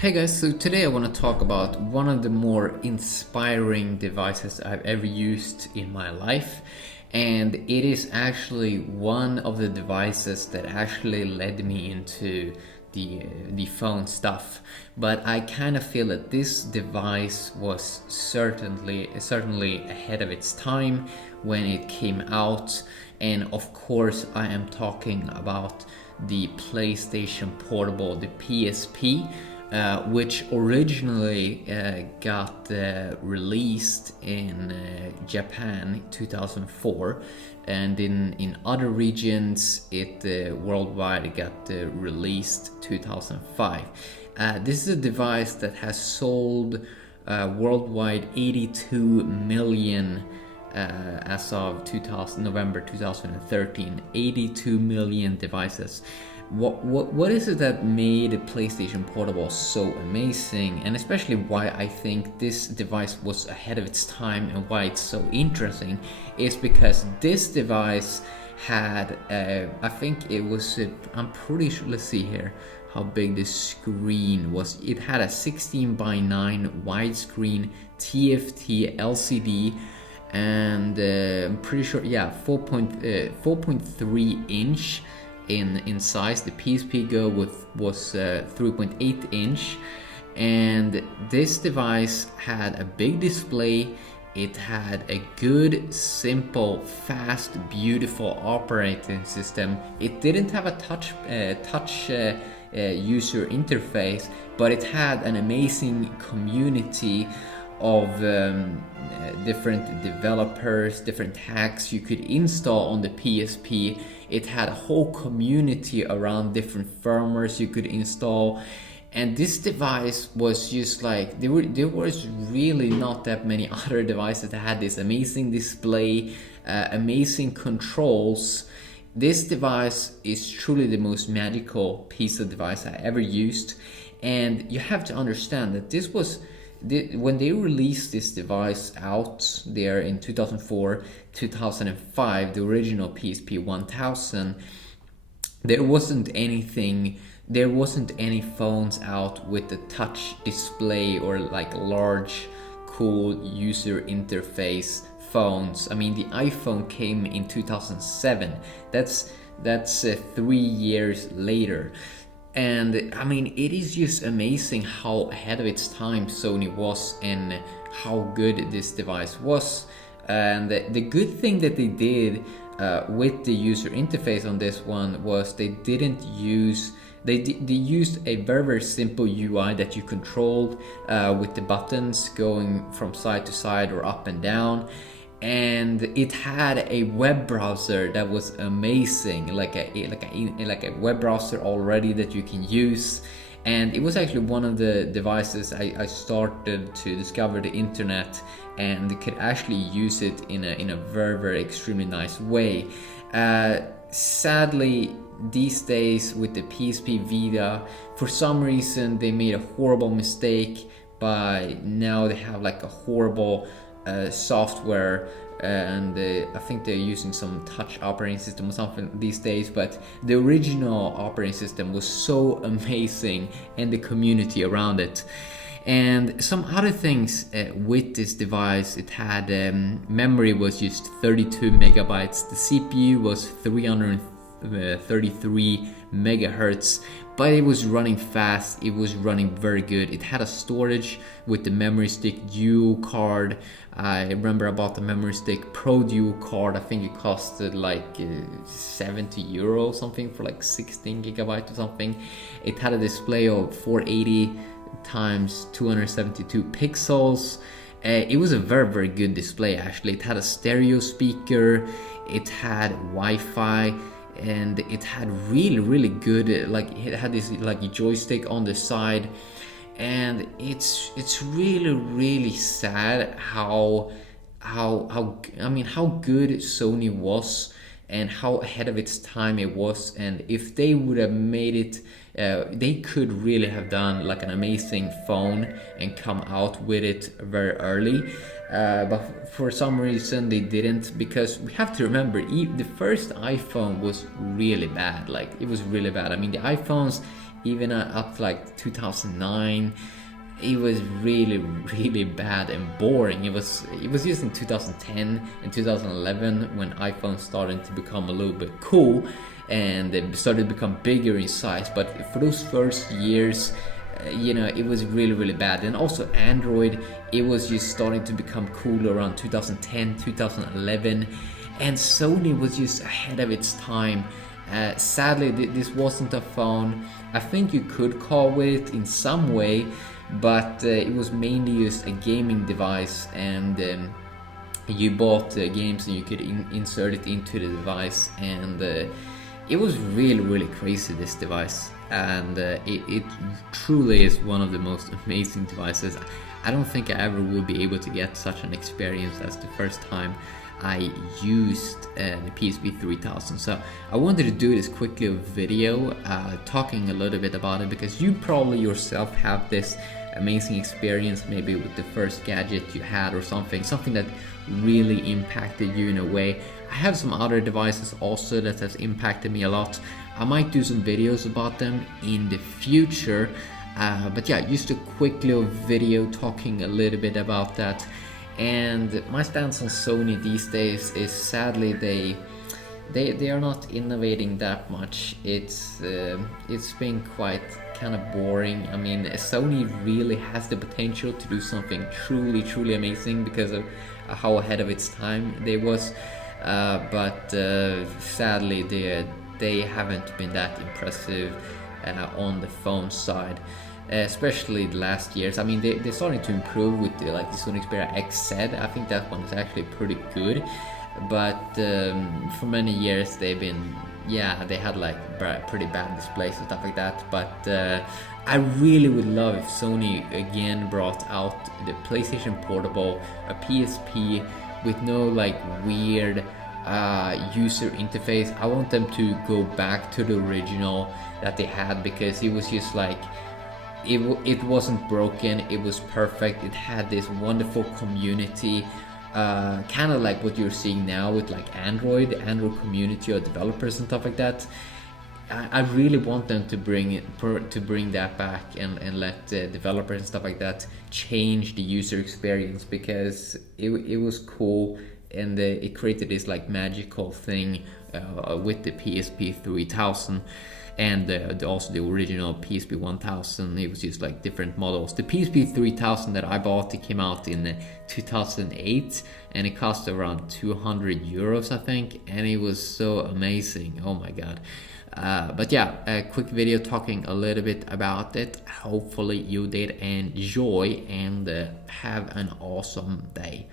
Hey guys, so today I want to talk about one of the more inspiring devices I've ever used in my life, and it is actually one of the devices that actually led me into the phone stuff. But I kind of feel that this device was certainly ahead of its time when it came out, and of course I am talking about the PlayStation Portable, the PSP, which originally got released in Japan 2004, and in other regions it worldwide got released 2005. This is a device that has sold worldwide 82 million as of November 2013. 82 million devices. What is it that made PlayStation Portable so amazing, and especially why I think this device was ahead of its time and why it's so interesting is because this device had I think it was I'm pretty sure, let's see here how big this screen was. It had a 16:9 widescreen TFT LCD, and I'm pretty sure, yeah, 4.3 inch in size. The PSP Go was 3.8 inch, and this device had a big display. It had a good, simple, fast, beautiful operating system. It didn't have a touch user interface, but it had an amazing community of different developers, different hacks you could install on the PSP. It had a whole community around different firmwares you could install, and this device was just like there was really not that many other devices that had this amazing display, amazing controls. This device is truly the most magical piece of device I ever used, and you have to understand that this was when they released this device out there in 2004, 2005, the original PSP 1000, there wasn't any phones out with a touch display or like large, cool user interface phones. I mean, the iPhone came in 2007. That's 3 years later. And I mean, it is just amazing how ahead of its time Sony was and how good this device was. And the good thing that they did with the user interface on this one was they used a very simple UI that you controlled with the buttons going from side to side or up and down. And it had a web browser that was amazing, like a web browser already that you can use. And it was actually one of the devices I started to discover the internet and could actually use it in a very extremely nice way. Sadly, these days with the PSP Vita, for some reason they made a horrible mistake by now they have like a horrible software, and I think they're using some touch operating system or something these days, but the original operating system was so amazing and the community around it. And some other things with this device, it had memory was just 32 megabytes, the CPU was 333 megahertz, but it was running fast, it was running very good. It had a storage with the memory stick dual card. I remember I bought the memory stick Pro dual card. I think it costed like €70 or something for like 16 gigabytes or something. It had a display of 480 times 272 pixels. It was a very good display actually. It had a stereo speaker, it had Wi-Fi, and it had really good like it had this like joystick on the side. And it's really sad how good Sony was and how ahead of its time it was. And if they would have made it, they could really have done like an amazing phone and come out with it very early. But for some reason they didn't, because we have to remember the first iPhone was really bad. Like, it was really bad. I mean, the iPhones even up to like 2009. It was really, really bad and boring. It was used in 2010 and 2011 when iPhones started to become a little bit cool and they started to become bigger in size. But for those first years, it was really, really bad. And also Android, it was just starting to become cool around 2010, 2011, and Sony was just ahead of its time. Sadly, this wasn't a phone I think you could call with it in some way, but it was mainly just a gaming device, and you bought games and you could insert it into the device, and it was really, really crazy, this device, and it truly is one of the most amazing devices. I don't think I ever will be able to get such an experience as the first time I used the PSP 3000. So I wanted to do this quickly video talking a little bit about it, because you probably yourself have this amazing experience maybe with the first gadget you had, or something that really impacted you in a way. I have some other devices also that has impacted me a lot. I might do some videos about them in the future, but yeah, just a quick little video talking a little bit about that. And my stance on Sony these days is, sadly, they are not innovating that much. It's been quite kind of boring. I mean, Sony really has the potential to do something truly, truly amazing because of how ahead of its time they was, but sadly they haven't been that impressive on the phone side. Especially the last years. I mean, they're starting to improve with the Sony Xperia XZ. I think that one is actually pretty good, but for many years they've been, they had pretty bad displays and stuff like that. But I really would love if Sony again brought out the PlayStation Portable, a PSP with no weird user interface. I want them to go back to the original that they had, because it was just it wasn't broken, it was perfect. It had this wonderful community, kind of like what you're seeing now with Android community or developers and stuff like that. I really want them to bring that back and let developers and stuff like that change the user experience, because it was cool, and it created this magical thing with the PSP 3000. And also the original PSP 1000, it was just different models. The PSP 3000 that I bought, it came out in 2008, and it cost around 200 euros, I think, and it was so amazing. Oh my god. But yeah, a quick video talking a little bit about it. Hopefully you did enjoy, and have an awesome day.